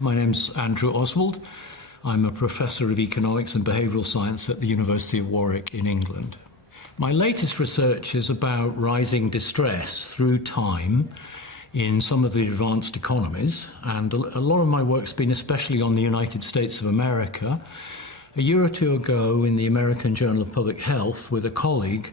My name's Andrew Oswald. I'm a professor of economics and behavioural science at the University of Warwick in England. My latest research is about rising distress through time in some of the advanced economies, and a lot of my work's been especially on the United States of America. A year or two ago in the American Journal of Public Health with a colleague,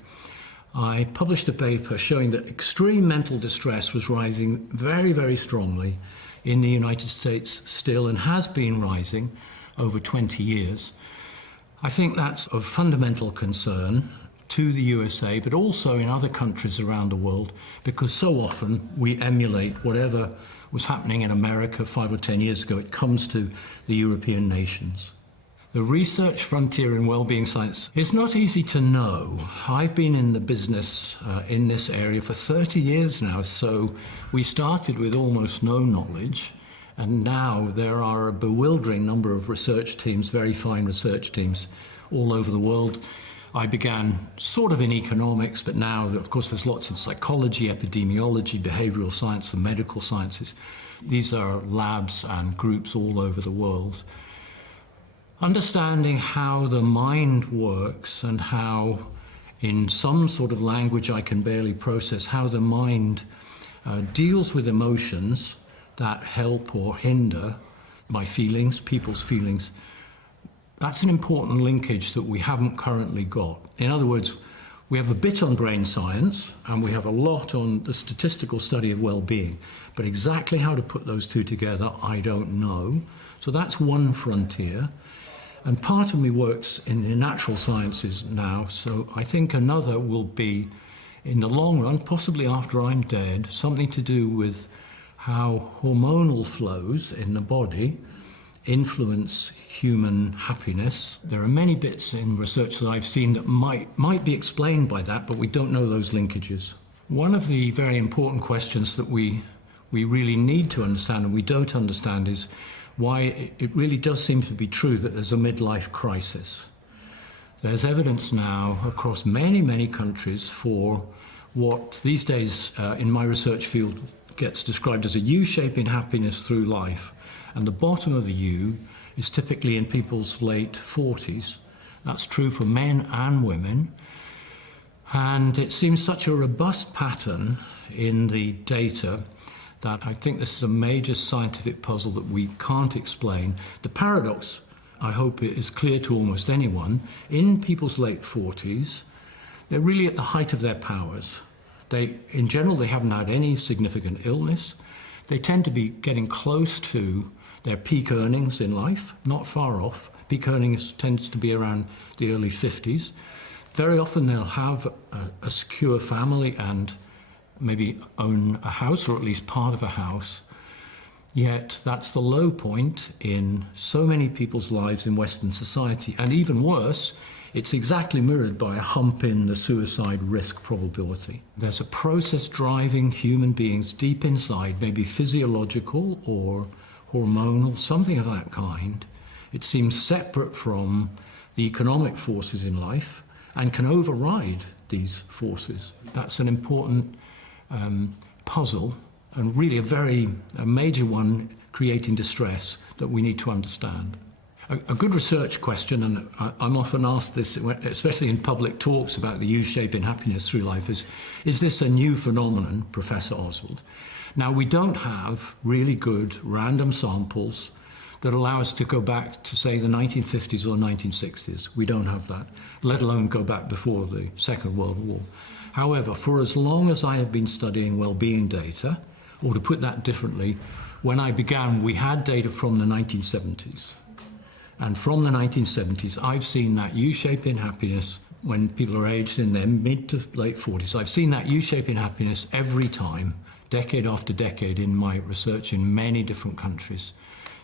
I published a paper showing that extreme mental distress was rising very, very strongly in the United States still, and has been rising over 20 years. I think that's of fundamental concern to the USA, but also in other countries around the world, because so often we emulate whatever was happening in America 5 or 10 years ago. It comes to the European nations. The research frontier in wellbeing science is not easy to know. I've been in the business in this area for 30 years now, so we started with almost no knowledge, and now there are a bewildering number of research teams, very fine research teams, all over the world. I began sort of in economics, but now, of course, there's lots in psychology, epidemiology, behavioural science, the medical sciences. These are labs and groups all over the world. Understanding how the mind works and how, in some sort of language I can barely process, how the mind deals with emotions that help or hinder my feelings, people's feelings, that's an important linkage that we haven't currently got. In other words, we have a bit on brain science and we have a lot on the statistical study of well-being, but exactly how to put those two together, I don't know. So that's one frontier. And part of me works in the natural sciences now, so I think another will be, in the long run, possibly after I'm dead, something to do with how hormonal flows in the body influence human happiness. There are many bits in research that I've seen that might be explained by that, but we don't know those linkages. One of the very important questions that we really need to understand and we don't understand is why it really does seem to be true that there's a midlife crisis. There's evidence now across many, many countries for what these days in my research field gets described as a U-shaping happiness through life. And the bottom of the U is typically in people's late 40s. That's true for men and women. And it seems such a robust pattern in the data that I think this is a major scientific puzzle that we can't explain. The paradox, I hope it is clear to almost anyone, in people's late 40s, they're really at the height of their powers. In general, they haven't had any significant illness. They tend to be getting close to their peak earnings in life, not far off. Peak earnings tends to be around the early 50s. Very often they'll have a secure family and maybe own a house, or at least part of a house. Yet that's the low point in so many people's lives in Western society. And even worse, it's exactly mirrored by a hump in the suicide risk probability. There's a process driving human beings deep inside, maybe physiological or hormonal, something of that kind. It seems separate from the economic forces in life and can override these forces. That's an important puzzle, and really a major one creating distress that we need to understand. A good research question, and I'm often asked this, especially in public talks about the U-shaping happiness through life, is this a new phenomenon, Professor Oswald? Now, we don't have really good random samples that allow us to go back to, say, the 1950s or 1960s. We don't have that, let alone go back before the Second World War. However, for as long as I have been studying well-being data, or to put that differently, when I began, we had data from the 1970s. And from the 1970s, I've seen that U-shaping happiness when people are aged in their mid to late 40s. I've seen that U-shaping happiness every time, decade after decade, in my research in many different countries.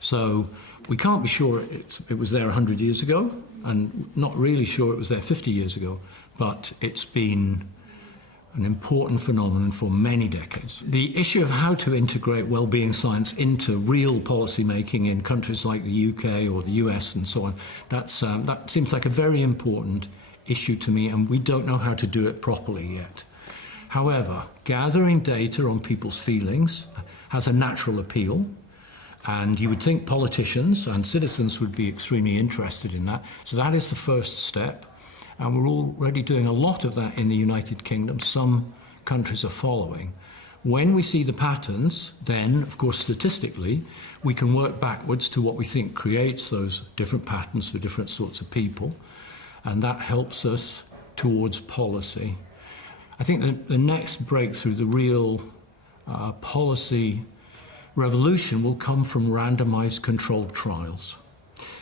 So we can't be sure it was there 100 years ago, and not really sure it was there 50 years ago, but it's been an important phenomenon for many decades. The issue of how to integrate well-being science into real policy making in countries like the UK or the US and so on, that seems like a very important issue to me, and we don't know how to do it properly yet. However, gathering data on people's feelings has a natural appeal, And you would think politicians and citizens would be extremely interested in that. So that is the first step. And we're already doing a lot of that in the United Kingdom. Some countries are following. When we see the patterns, then, of course, statistically, we can work backwards to what we think creates those different patterns for different sorts of people. And that helps us towards policy. I think the next breakthrough, the real policy revolution, will come from randomized controlled trials.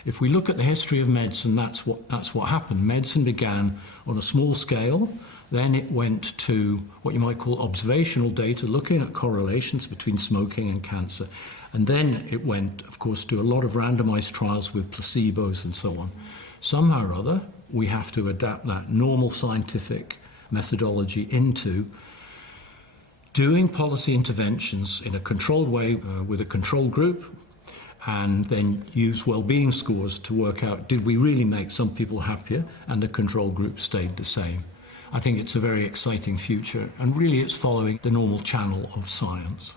If we look at the history of medicine, that's what happened. Medicine began on a small scale, then it went to what you might call observational data, looking at correlations between smoking and cancer. And then it went, of course, to a lot of randomized trials with placebos and so on. Somehow or other, we have to adapt that normal scientific methodology into doing policy interventions in a controlled way with a control group, and then use well-being scores to work out, did we really make some people happier and the control group stayed the same? I think it's a very exciting future, and really it's following the normal channel of science.